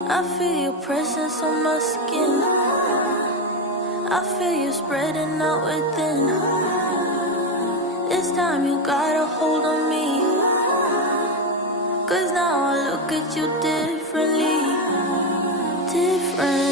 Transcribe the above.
I feel your presence on my skin. I feel you spreading out within. It's time you got a hold on me. Cause now I look at you differently. Different.